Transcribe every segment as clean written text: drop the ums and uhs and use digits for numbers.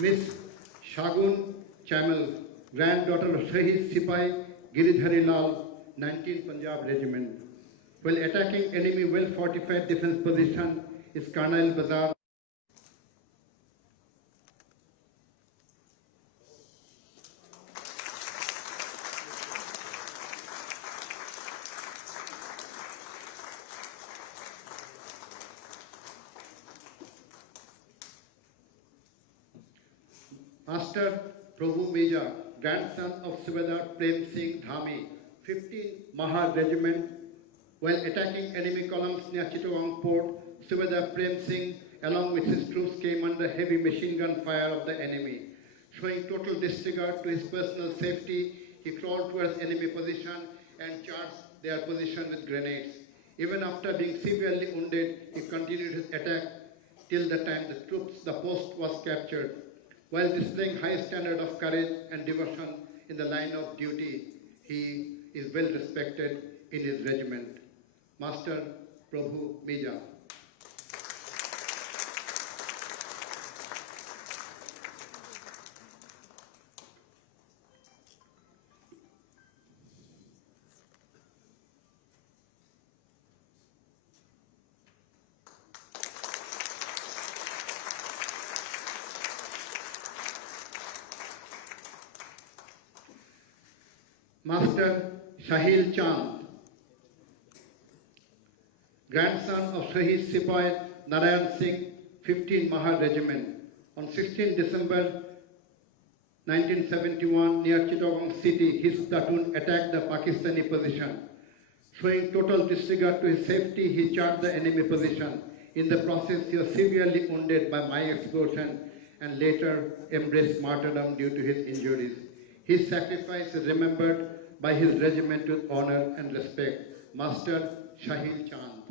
Miss Shagun Chamel, granddaughter of Shahid Sipai Giridhari Lal, 19th Punjab Regiment. While attacking enemy well-fortified defense position is Karnail Bazar. Master Prabhu Meja, grandson of Subedar Prem Singh Dhami, 15 Mahar Regiment, while attacking enemy columns near Chittagong Port, Subedar Prem Singh along with his troops came under heavy machine gun fire of the enemy. Showing total disregard to his personal safety, he crawled towards enemy position and charged their position with grenades. Even after being severely wounded, he continued his attack till the time the post was captured. While displaying high standard of courage and devotion in the line of duty, he is well respected in his regiment. Master Prabhu Meja. Master Shahil Chand, grandson of Shahid Sipai Narayan Singh, 15 Mahar Regiment. On 16 December 1971, near Chittagong city, his platoon attacked the Pakistani position. Showing total disregard to his safety, he charged the enemy position. In the process, he was severely wounded by my explosion and later embraced martyrdom due to his injuries. His sacrifice is remembered by his regiment with honor and respect. Master Shahil Chand.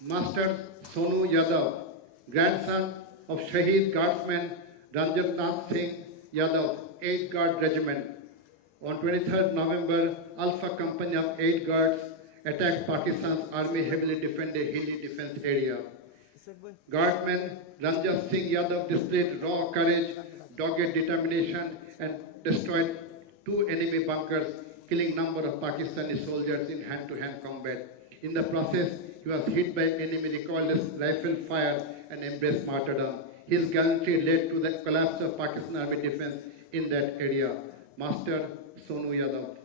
Master Sonu Yadav, grandson of Shahid Guardsman Ranjit Singh Yadav, 8th Guard Regiment. On 23rd November, Alpha Company of 8 Guards attacked Pakistan's army heavily defended hilly defense area. Guardman Ranjit Singh Yadav displayed raw courage, dogged determination and destroyed 2 enemy bunkers, killing number of Pakistani soldiers in hand-to-hand combat. In the process, he was hit by enemy recoilless rifle fire and embraced martyrdom. His gallantry led to the collapse of Pakistan Army defense in that area. Master Sonu Yadav.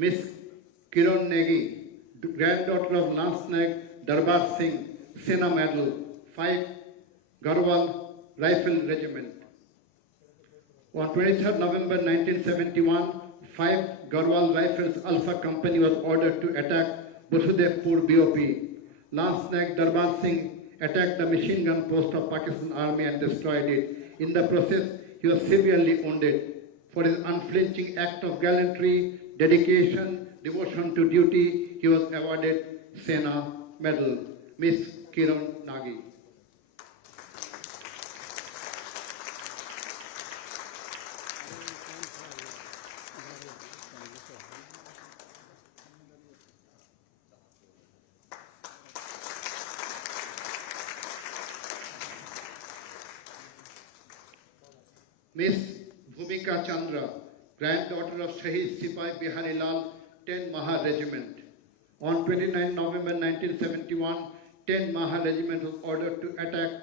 Miss Kiran Negi, granddaughter of Lance Naik Darbar Singh, Sena Medal, 5 Garhwal Rifle Regiment. On 23rd November 1971, 5 Garhwal Rifles Alpha Company was ordered to attack Basudevpur BOP. Lance Naik Darbar Singh attacked the machine gun post of Pakistan Army and destroyed it. In the process, he was severely wounded. For his unflinching act of gallantry, dedication, devotion to duty, he was awarded Sena Medal. Miss Kiran Nagi. Miss Bhumika Chandra, granddaughter of Shahid Sipai Bihari Lal, 10 Mahar Regiment. On 29 November 1971, 10 Mahar Regiment was ordered to attack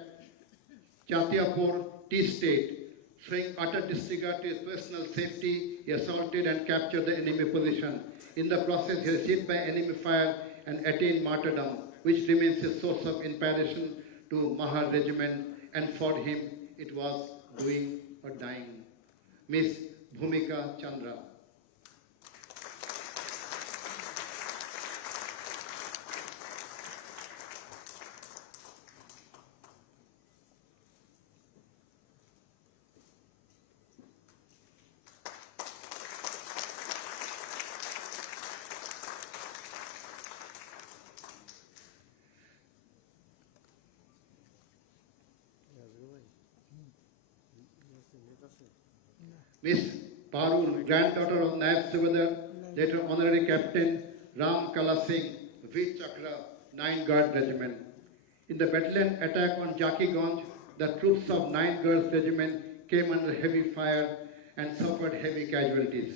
Chatiapur Tea State. Showing utter disregard to his personal safety, he assaulted and captured the enemy position. In the process, he was hit by enemy fire and attained martyrdom, which remains a source of inspiration to Mahar Regiment, and for him it was doing or dying. Miss Bhumika Chandra. Miss Parul, granddaughter of Naib Subedar, later Honorary Captain Ram Kala Singh, Veer Chakra, 9 Guard Regiment. In the battalion attack on Jakiganj, the troops of 9 Girls Regiment came under heavy fire and suffered heavy casualties.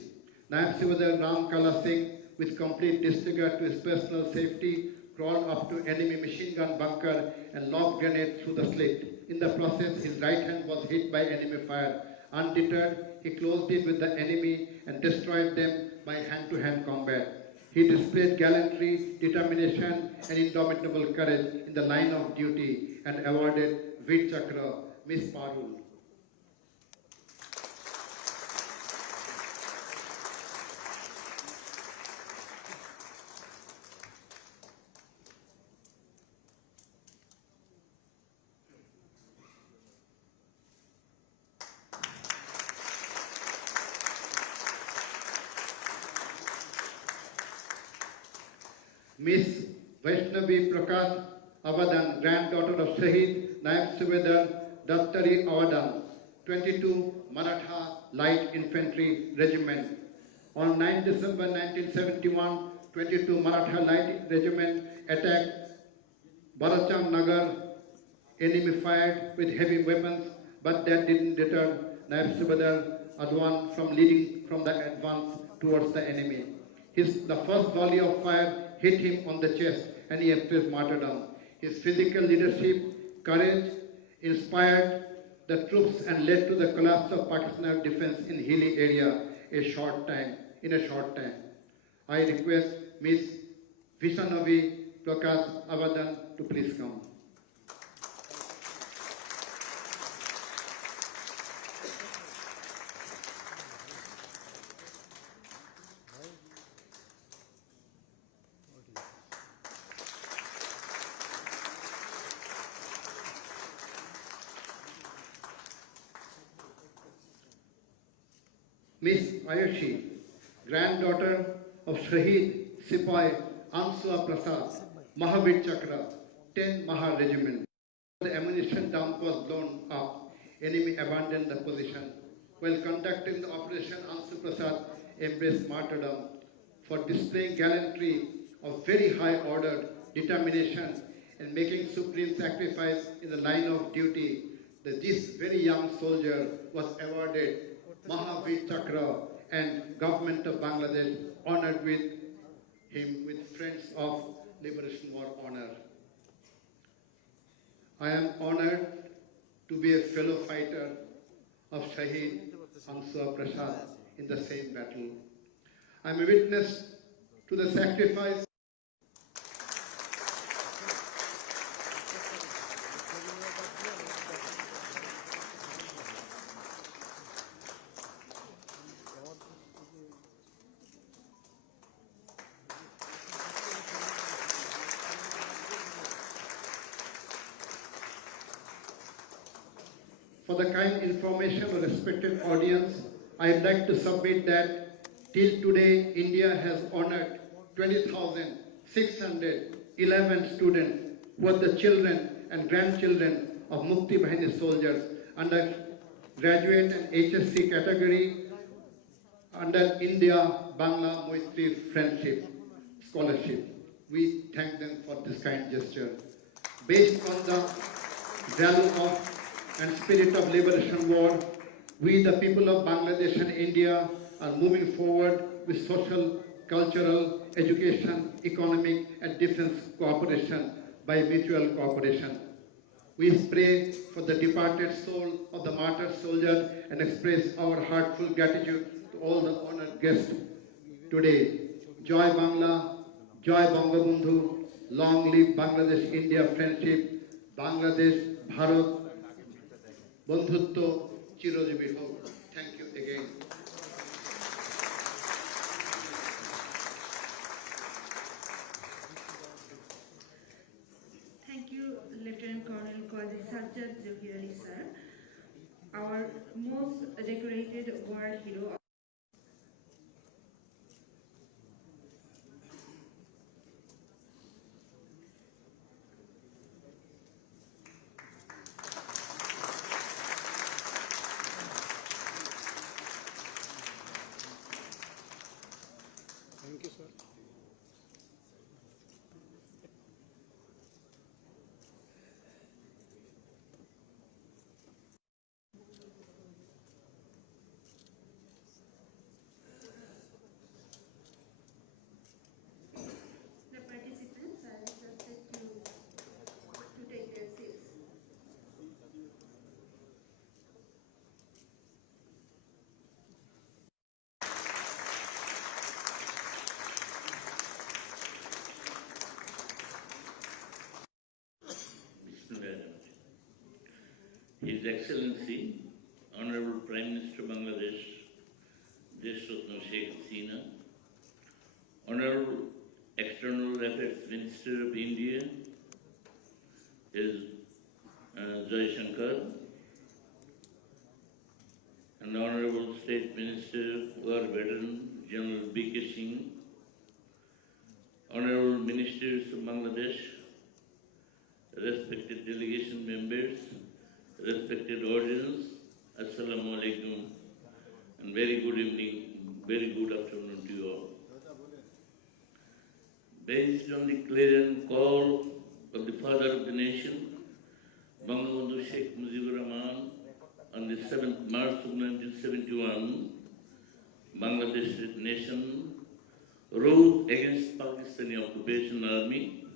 Naib Subedar Ram Kala Singh, with complete disregard to his personal safety, crawled up to enemy machine gun bunker and lobbed grenade through the slit. In the process, his right hand was hit by enemy fire. Undeterred, he closed in with the enemy and destroyed them by hand-to-hand combat. He displayed gallantry, determination, and indomitable courage in the line of duty and awarded Veer Chakra, Miss Parul. Miss Vaishnavi Prakash Avadan, granddaughter of Shahid Naib Subedar Dattari Avadan, 22 Maratha Light Infantry Regiment. On 9 December 1971, 22 Maratha Light Regiment attacked Baracham Nagar. Enemy fired with heavy weapons, but that didn't deter Naib Subedar Adwan from leading from the advance towards the enemy. The first volley of fire hit him on the chest and he embraced martyrdom. His physical leadership, courage, inspired the troops and led to the collapse of Pakistan defense in hilly area in a short time. I request Miss Vaishnavi Prakash Avadan to please come. Miss Ayushi, granddaughter of Shahid Sipai Ansua Prasad, Mahavir Chakra, 10 Maha Regiment. The ammunition dump was blown up. Enemy abandoned the position. While conducting the operation, Ansu Prasad embraced martyrdom for displaying gallantry of very high order, determination, and making supreme sacrifice in the line of duty. This very young soldier was awarded Mahavir Chakra, and government of Bangladesh honored with him with Friends of Liberation War honor. I am honored to be a fellow fighter of Shahid Ansua Prasad in the same battle. I am a witness to the sacrifice For the kind information of respected audience, I would like to submit that till today, India has honored 20,611 students who are the children and grandchildren of Mukti Bahini soldiers under graduate and HSC category under India Bangla Moitri Friendship Scholarship. We thank them for this kind gesture. Based on the value of and spirit of liberation war, we the people of Bangladesh and India are moving forward with social, cultural, education, economic and defense cooperation by mutual cooperation. We pray for the departed soul of the martyr soldier and express our heartfelt gratitude to all the honored guests today. Joy Bangla, Joy Bangabandhu, long live Bangladesh-India friendship, Bangladesh, Bharat, Bandhutto, Chirojibi ho. Thank you again. hero. Thank you, sir. The participants are requested to take their seats. His Excellency, Honorable Prime Minister Bangladesh, PM Sheikh Hasina, Honorable External Affairs Minister of India, is Jaishankar, and Honorable State Minister for Veteran General B.K. Singh, Honorable Ministers of Bangladesh, respected delegation members, respected audience, Assalamu alaikum, and very good evening, very good afternoon to you all. Based on the clarion call of the father of the nation, Bangabandhu Sheikh Majibur Rahman, on the 7th March of 1971, Bangladesh nation rose against Pakistani occupation army.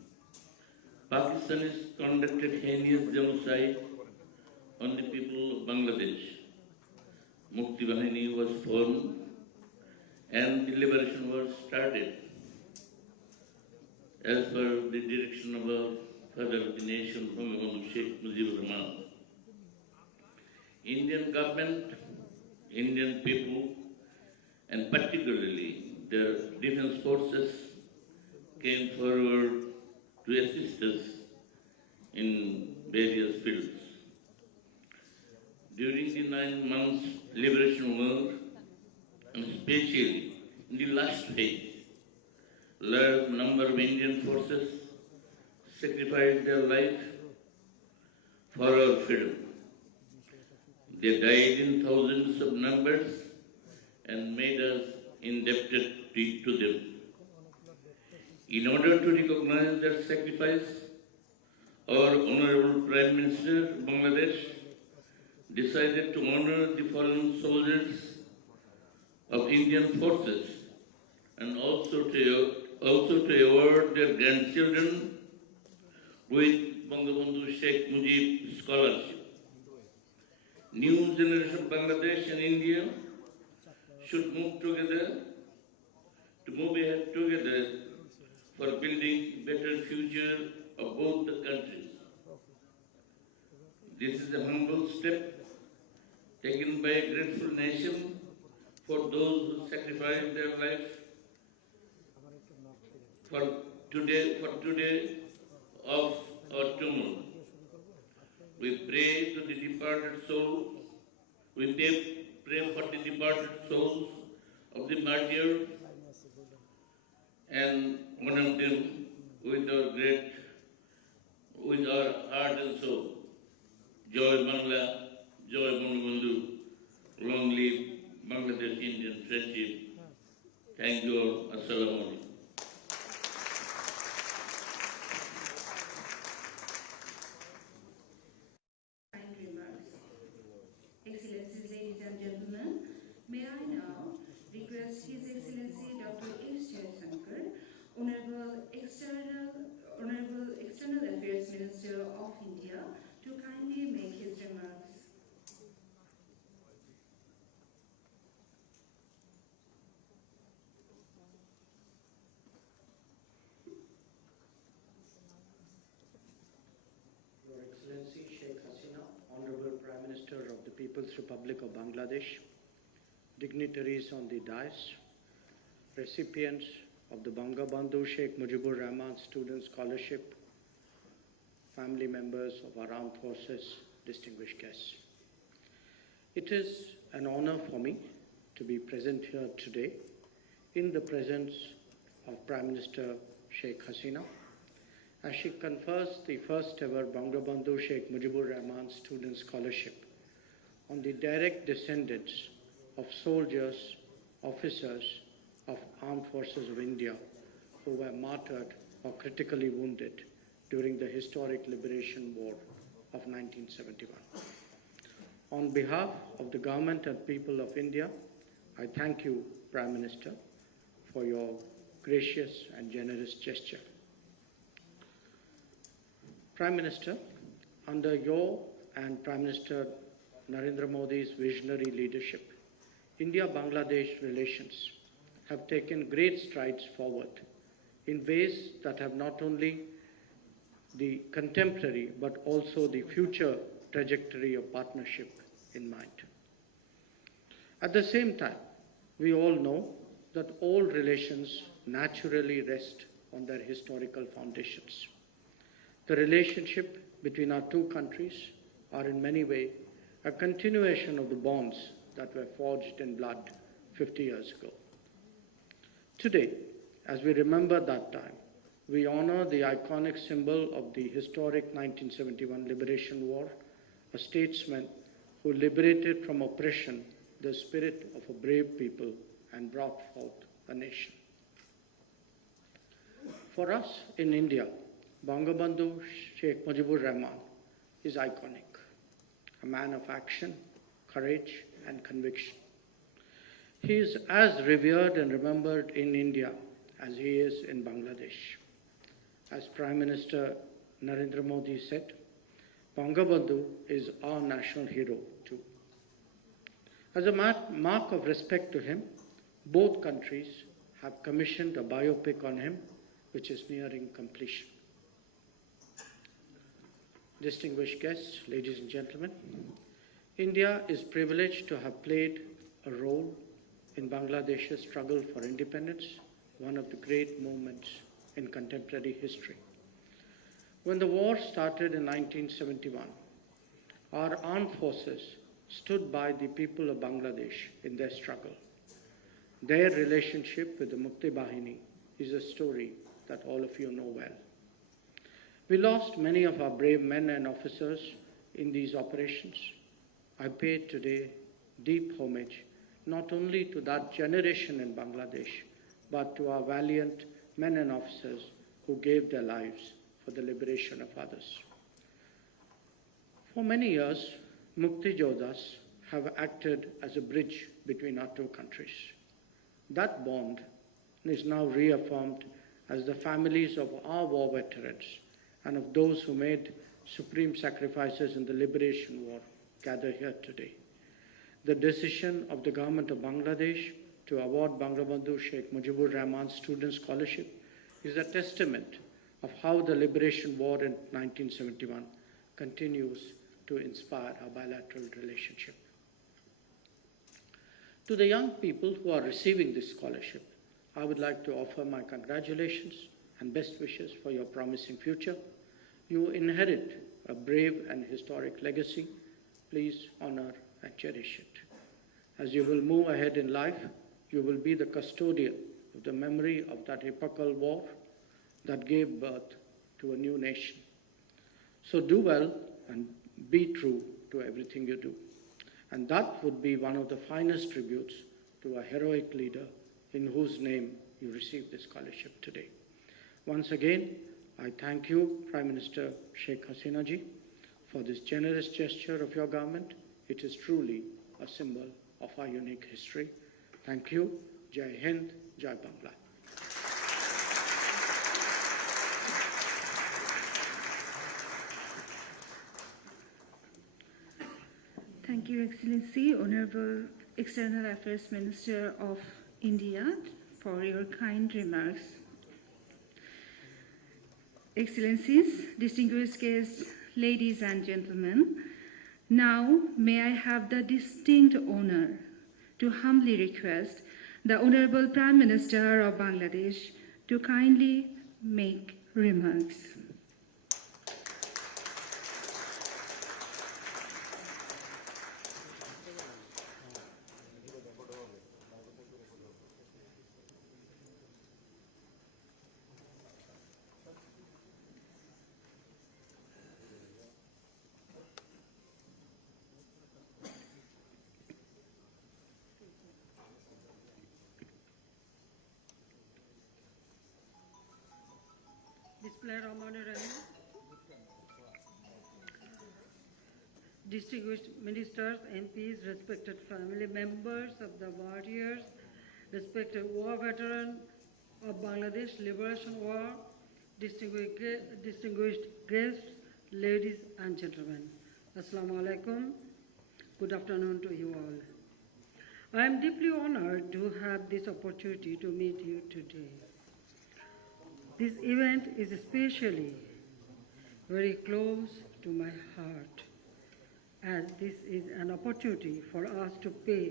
Pakistanis conducted heinous genocide on the people of Bangladesh. Mukti Bahini was formed and the liberation was started as per the direction of our father of the nation, Bangabandhu Sheikh Majibur Rahman. Indian government, Indian people, and particularly their defense forces came forward to assist us in various fields. During the 9 months liberation war, and especially in the last phase, large number of Indian forces sacrificed their life for our freedom. They died in thousands of numbers and made us indebted to them. In order to recognize their sacrifice, our Honorable Prime Minister of Bangladesh decided to honor the fallen soldiers of Indian forces and also to award their grandchildren with Bangabandhu Sheikh Mujib Scholarship. New generation of Bangladesh and India should move ahead together for building better future of both the countries. This is a humble step taken by a grateful nation for those who sacrificed their life for today of our tomorrow. We pray to the departed soul. We pray for the departed souls of the martyrs and honor them with our heart and soul. Joy Bangla, Joy Bangabandhu, long live Bangladesh Indian friendship. Thank you all. Assalamu alaikum. Kind remarks. Excellencies, ladies and gentlemen, may I now request His Excellency Dr S Jaishankar, Honorable External Affairs Minister of India, to kindly make his remarks. Your Excellency Sheikh Hasina, Honorable Prime Minister of the People's Republic of Bangladesh, dignitaries on the dais, recipients of the Bangabandhu Sheikh Majibur Rahman Student Scholarship, family members of our armed forces, distinguished guests. It is an honor for me to be present here today in the presence of Prime Minister Sheikh Hasina as she confers the first ever Bangabandhu Sheikh Majibur Rahman Student Scholarship on the direct descendants of soldiers, officers of Armed Forces of India who were martyred or critically wounded during the historic Liberation War of 1971. On behalf of the government and people of India, I thank you, Prime Minister, for your gracious and generous gesture. Prime Minister, under your and Prime Minister Narendra Modi's visionary leadership, India-Bangladesh relations have taken great strides forward in ways that have not only the contemporary but also the future trajectory of partnership in mind. At the same time, we all know that all relations naturally rest on their historical foundations. The relationship between our two countries are in many ways a continuation of the bonds that were forged in blood 50 years ago. Today, as we remember that time, we honor the iconic symbol of the historic 1971 Liberation War, a statesman who liberated from oppression the spirit of a brave people and brought forth a nation. For us in India, Bangabandhu Sheikh Majibur Rahman is iconic, a man of action, courage, and conviction. He is as revered and remembered in India as he is in Bangladesh. As Prime Minister Narendra Modi said, Bangabandhu is our national hero too. As a mark of respect to him, both countries have commissioned a biopic on him, which is nearing completion. Distinguished guests, ladies and gentlemen, India is privileged to have played a role in Bangladesh's struggle for independence, one of the great moments in contemporary history. When the war started in 1971, our armed forces stood by the people of Bangladesh in their struggle. Their relationship with the Mukti Bahini is a story that all of you know well. We lost many of our brave men and officers in these operations. I pay today deep homage not only to that generation in Bangladesh, but to our valiant men and officers who gave their lives for the liberation of others. For many years, Mukti Jodhas have acted as a bridge between our two countries. That bond is now reaffirmed as the families of our war veterans and of those who made supreme sacrifices in the Liberation War gather here today. The decision of the government of Bangladesh to award Bangabandhu Sheikh Majibur Rahman Student Scholarship is a testament of how the Liberation War in 1971 continues to inspire our bilateral relationship. To the young people who are receiving this scholarship, I would like to offer my congratulations and best wishes for your promising future. You inherit a brave and historic legacy. Please honor and cherish it. As you will move ahead in life, you will be the custodian of the memory of that epochal war that gave birth to a new nation. So do well and be true to everything you do. And that would be one of the finest tributes to a heroic leader in whose name you receive this scholarship today. Once again, I thank you, Prime Minister Sheikh Hasina ji, for this generous gesture of your government. It is truly a symbol of our unique history. Thank you. Jai Hind, Jai Bangla. Thank you, Excellency, Honorable External Affairs Minister of India, for your kind remarks. Excellencies, distinguished guests, ladies and gentlemen, now may I have the distinct honor to humbly request the Honorable Prime Minister of Bangladesh to kindly make remarks. Bismillahirrahmanirrahim. Distinguished ministers, MPs, respected family members of the warriors, respected war veterans of Bangladesh Liberation War, distinguished guests, ladies and gentlemen. Assalamu alaikum. Good afternoon to you all. I am deeply honored to have this opportunity to meet you today. This event is especially very close to my heart, as this is an opportunity for us to pay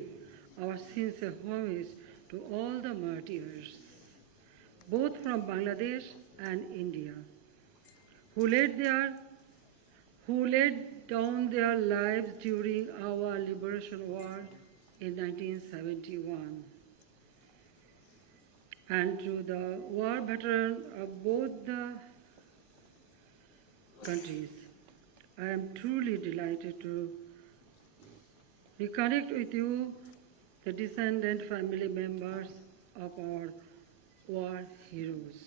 our sincere homage to all the martyrs, both from Bangladesh and India, who laid down their lives during our liberation war in 1971. And to the war veterans of both the countries, I am truly delighted to reconnect with you, the descendant family members of our war heroes.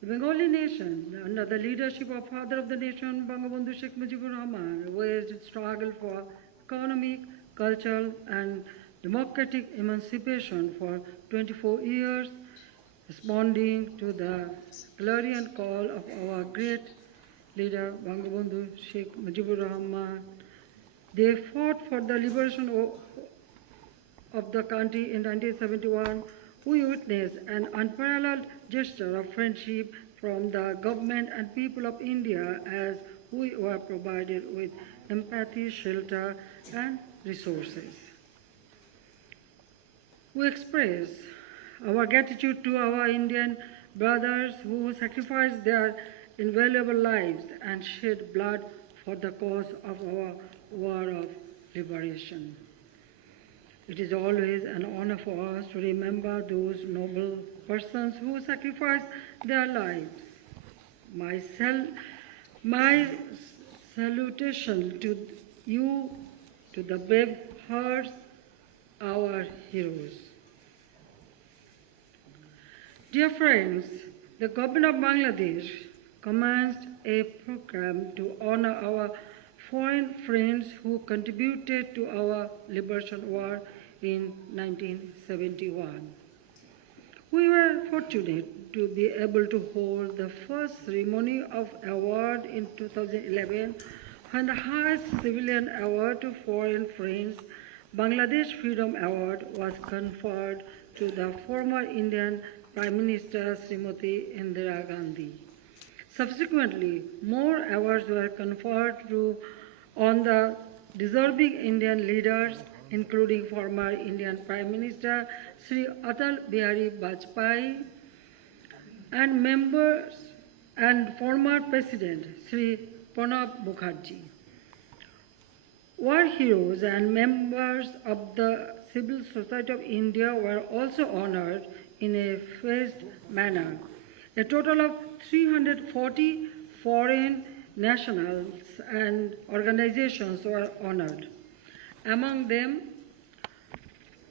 The Bengali nation, under the leadership of Father of the Nation, Bangabandhu Sheikh Majibur Rahman, waged struggle for economic, cultural, and democratic emancipation for 24 years, responding to the clarion call of our great leader, Bangabandhu Sheikh Majibur Rahman. They fought for the liberation of the country in 1971. We witnessed an unparalleled gesture of friendship from the government and people of India, as we were provided with empathy, shelter, and resources. We express our gratitude to our Indian brothers who sacrificed their invaluable lives and shed blood for the cause of our war of liberation. It is always an honor for us to remember those noble persons who sacrificed their lives. My salutation to you, to the brave hearts, our heroes. Dear friends, the government of Bangladesh commenced a program to honor our foreign friends who contributed to our liberation war in 1971. We were fortunate to be able to hold the first ceremony of award in 2011, when the highest civilian award to foreign friends, Bangladesh Freedom Award, was conferred to the former Indian Prime Minister Srimati Indira Gandhi. Subsequently, more awards were conferred on the deserving Indian leaders, including former Indian Prime Minister Sri Atal Bihari Vajpayee and members and former President Sri Pranab Mukherjee. War heroes and members of the civil society of India were also honored in a phased manner. A total of 340 foreign nationals and organizations were honored. Among them,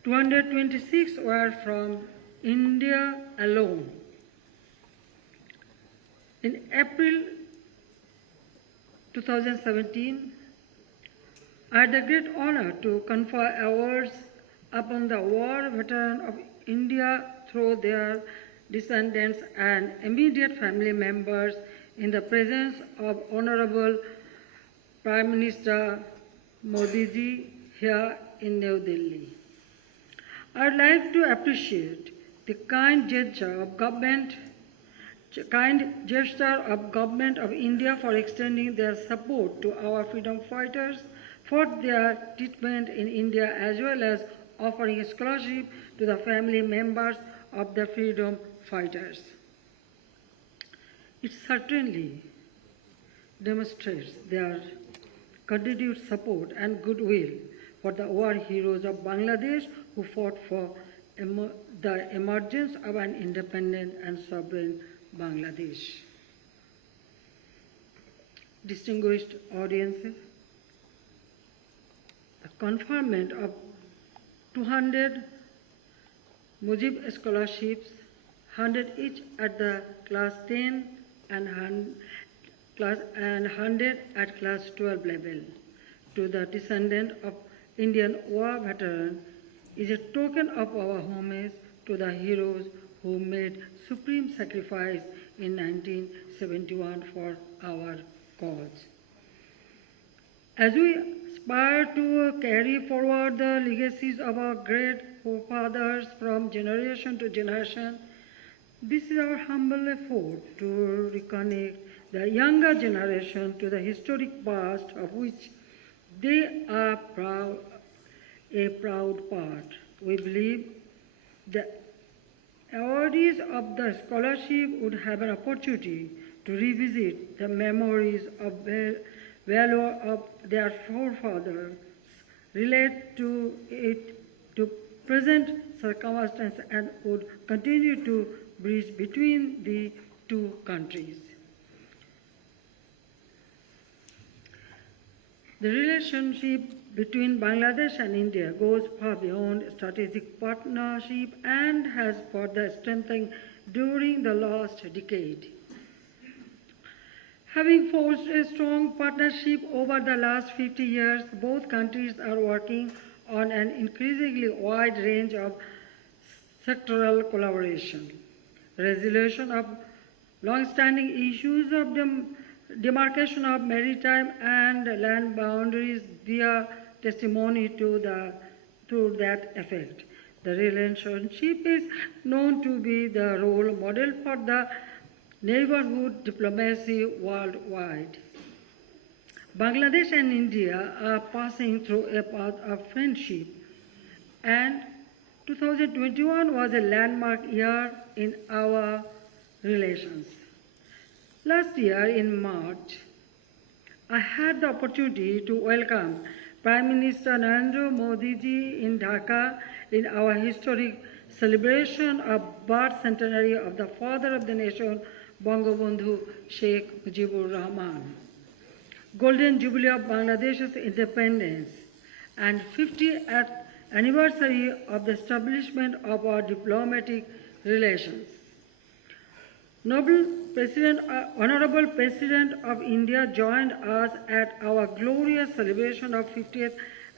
226 were from India alone. In April 2017, I had the great honor to confer awards upon the war veterans of India through their descendants and immediate family members in the presence of Honorable Prime Minister Modi ji here in New Delhi. I would like to appreciate the kind gesture of government of India for extending their support to our freedom fighters for their treatment in India, as well as offering a scholarship to the family members of the freedom fighters. It certainly demonstrates their continued support and goodwill for the war heroes of Bangladesh who fought for the emergence of an independent and sovereign Bangladesh. Distinguished audiences, the conferment of 200 Mujib scholarships 100 each at the class 10 and 100 at class 12 level to the descendant of Indian war veteran is a token of our homage to the heroes who made supreme sacrifice in 1971 for our cause. As we aspire to carry forward the legacies of our great forefathers from generation to generation, this is our humble effort to reconnect the younger generation to the historic past of which they are a proud part. We believe that awardees of the scholarship would have an opportunity to revisit the memories of valor of their forefathers, relate to it to present circumstances, and would continue to bridge between the two countries. The relationship between Bangladesh and India goes far beyond strategic partnership and has further strengthened during the last decade. Having forged a strong partnership over the last 50 years, both countries are working on an increasingly wide range of sectoral collaboration. Resolution of long-standing issues of demarcation of maritime and land boundaries bear testimony to that effect. The relationship is known to be the role model for the neighborhood diplomacy worldwide. Bangladesh and India are passing through a path of friendship, and 2021 was a landmark year in our relations. Last year in March, I had the opportunity to welcome Prime Minister Narendra Modi ji in Dhaka in our historic celebration of birth centenary of the father of the nation, Bangabandhu Sheikh Majibur Rahman, Golden Jubilee of Bangladesh's independence, and 50th anniversary of the establishment of our diplomatic relations. Honorable President of India joined us at our glorious celebration of 50th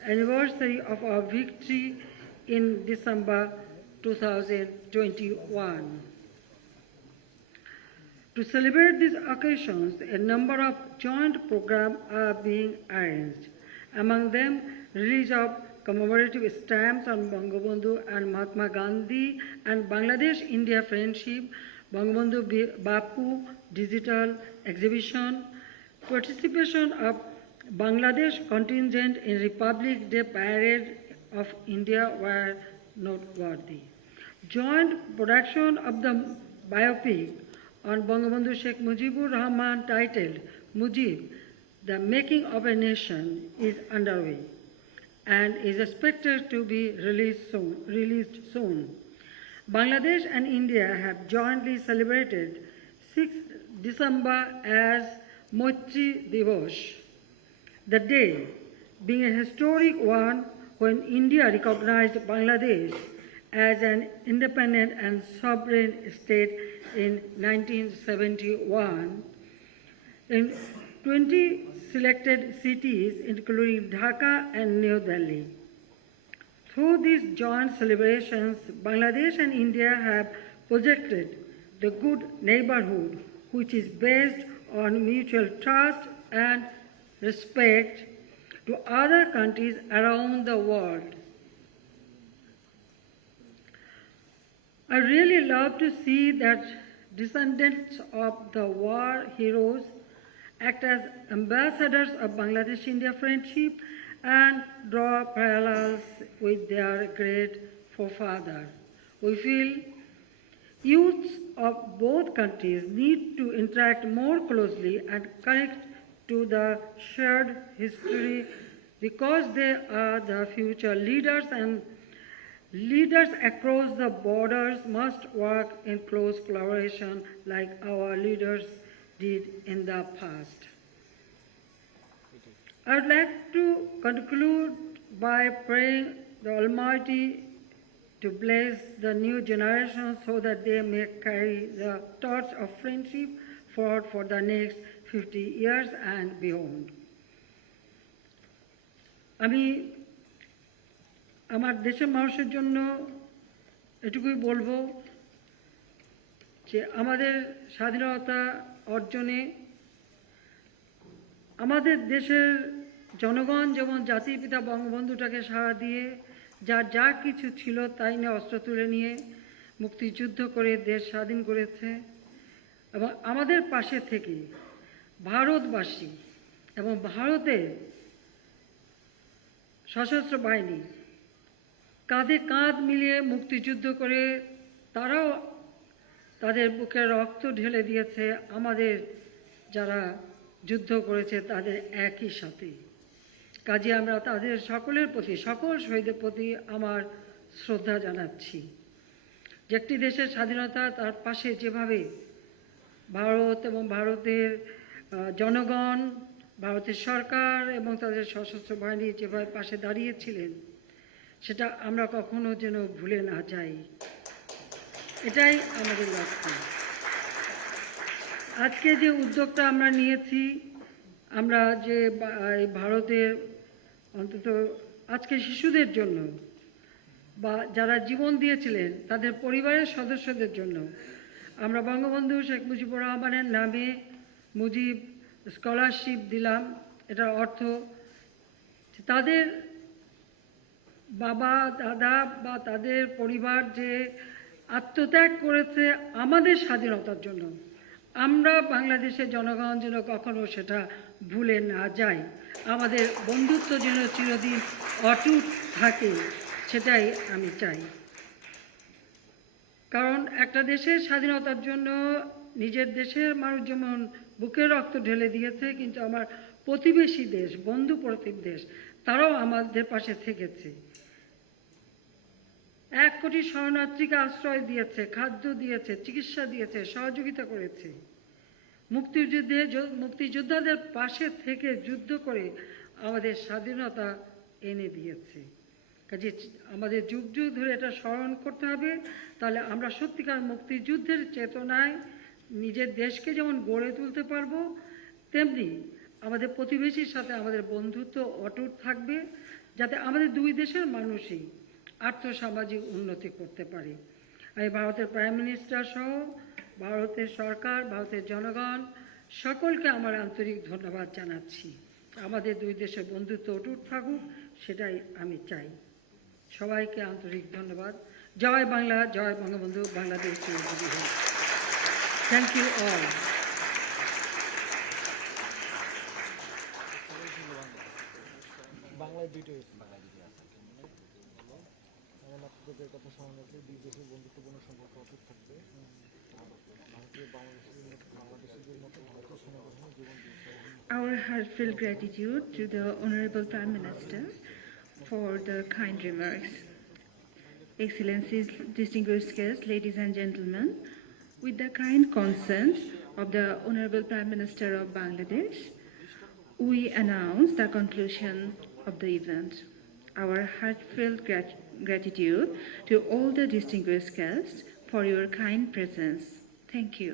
anniversary of our victory in December 2021. To celebrate these occasions, a number of joint programs are being arranged. Among them, release of commemorative stamps on Bangabandhu and Mahatma Gandhi and Bangladesh-India friendship, Bangabandhu Bapu digital exhibition, participation of Bangladesh contingent in Republic Day Parade of India were noteworthy. Joint production of the biopic on Bangabandhu Sheikh Majibur Rahman titled Mujib, The Making of a Nation is underway and is expected to be released soon. Bangladesh and India have jointly celebrated 6th December as Moitri Divos, the day being a historic one when India recognized Bangladesh as an independent and sovereign state in 1971 in 20 selected cities, including Dhaka and New Delhi. Through these joint celebrations, Bangladesh and India have projected the good neighborhood, which is based on mutual trust and respect, to other countries around the world. I really love to see that descendants of the war heroes act as ambassadors of Bangladesh-India friendship and draw parallels with their great forefathers. We feel youths of both countries need to interact more closely and connect to the shared history because they are the future leaders, and leaders across the borders must work in close collaboration like our leaders did in the past. I would like to conclude by praying the Almighty to bless the new generation so that they may carry the torch of friendship forward for the next 50 years and beyond. আমি আমার দেশের মানুষের জন্য এটুকুই বলবো যে আমাদের স্বাধীনতা অর্জনে আমাদের দেশের জনগণ যেমন জাতির পিতা বঙ্গবন্ধুটাকে সাড়া দিয়ে যার যা কিছু ছিল তাই নিয়ে অস্ত্র তুলে নিয়ে মুক্তিযুদ্ধ করে দেশ স্বাধীন করেছে এবং আমাদের পাশে থেকে ভারতবাসী এবং ভারতের সশস্ত্র বাহিনী কাঁধে কাঁধ মিলিয়ে মুক্তিযুদ্ধ করে তারাও তাদের বুকে রক্ত ঢেলে দিয়েছে আমাদের যারা যুদ্ধ করেছে তাদের একই সাথে। কাজে আমরা তাদের সকলের প্রতি সকল শহীদের প্রতি আমার শ্রদ্ধা জানাচ্ছি। যে একটি দেশের স্বাধীনতা তার পাশে যেভাবে ভারত এবং ভারতের জনগণ, ভারতের সরকার এবং তাদের সশস্ত্র বাহিনী যেভাবে পাশে দাঁড়িয়েছিলেন সেটা আমরা কখনো যেন ভুলে না যাই, এটাই আমাদের লক্ষ্য। আজকে যে উদ্যোগটা আমরা নিয়েছি, আমরা যে ভারতের অন্তত আজকে শিশুদের জন্য বা যারা জীবন দিয়েছিলেন তাদের পরিবারের সদস্যদের জন্য আমরা বঙ্গবন্ধু শেখ মুজিবুর রহমানের নামে মুজিব স্কলারশিপ দিলাম। এটার অর্থ তাদের বাবা দাদা বা তাদের পরিবার যে আত্মত্যাগ করেছে আমাদের স্বাধীনতার জন্য, আমরা বাংলাদেশের জনগণ যেন কখনো সেটা ভুলে না যাই, আমাদের বন্ধুত্ব যেন চিরদিন অটুট থাকে, সেটাই আমি চাই। কারণ একটা দেশের স্বাধীনতার জন্য নিজের দেশের মানুষ যেমন বুকে রক্ত ঢেলে দিয়েছে, কিন্তু আমার প্রতিবেশী দেশ, বন্ধু প্রতিবেশী দেশ, তারাও আমাদের পাশে থেকেছে। 1 কোটি শরণার্থীকে আশ্রয় দিয়েছে, খাদ্য দিয়েছে, চিকিৎসা দিয়েছে, সহযোগিতা করেছে। মুক্তিযোদ্ধাদের পাশে থেকে যুদ্ধ করে আমাদের স্বাধীনতা এনে দিয়েছে। কাজে আমাদের যুগ যুগ ধরে এটা স্মরণ করতে হবে, তাহলে আমরা সত্যিকার মুক্তিযুদ্ধের চেতনায় নিজের দেশকে যেমন গড়ে তুলতে পারবো, তেমনি আমাদের প্রতিবেশীর সাথে আমাদের বন্ধুত্ব অটুট থাকবে, যাতে আমাদের দুই দেশের মানুষই আর্থসামাজিক উন্নতি করতে পারে। আমি ভারতের প্রাইম মিনিস্টার সহ ভারতের সরকার, ভারতের জনগণ সকলকে আমার আন্তরিক ধন্যবাদ জানাচ্ছি। আমাদের দুই দেশের বন্ধুত্ব অটুট থাকুক, সেটাই আমি চাই। সবাইকে আন্তরিক ধন্যবাদ। জয় বাংলা, জয় বঙ্গবন্ধু, বাংলাদেশ চিরজীবী হোক। Thank you all. বাংলায় দুইটাই আপনাদের কথা শোনা যাচ্ছে, দুই দেশের বন্ধুত্বপূর্ণ সম্পর্ক অটুট থাকবে। ভারতীয় বাংলাদেশিদের মতো ভারতীয় সেনাবাহিনী জীবন দিয়েছে। Our heartfelt gratitude to the Honorable Prime Minister for the kind remarks. Excellencies, distinguished guests, ladies and gentlemen, with the kind consent of the Honorable Prime Minister of Bangladesh, we announce the conclusion of the event. Our heartfelt gratitude to all the distinguished guests for your kind presence. Thank you.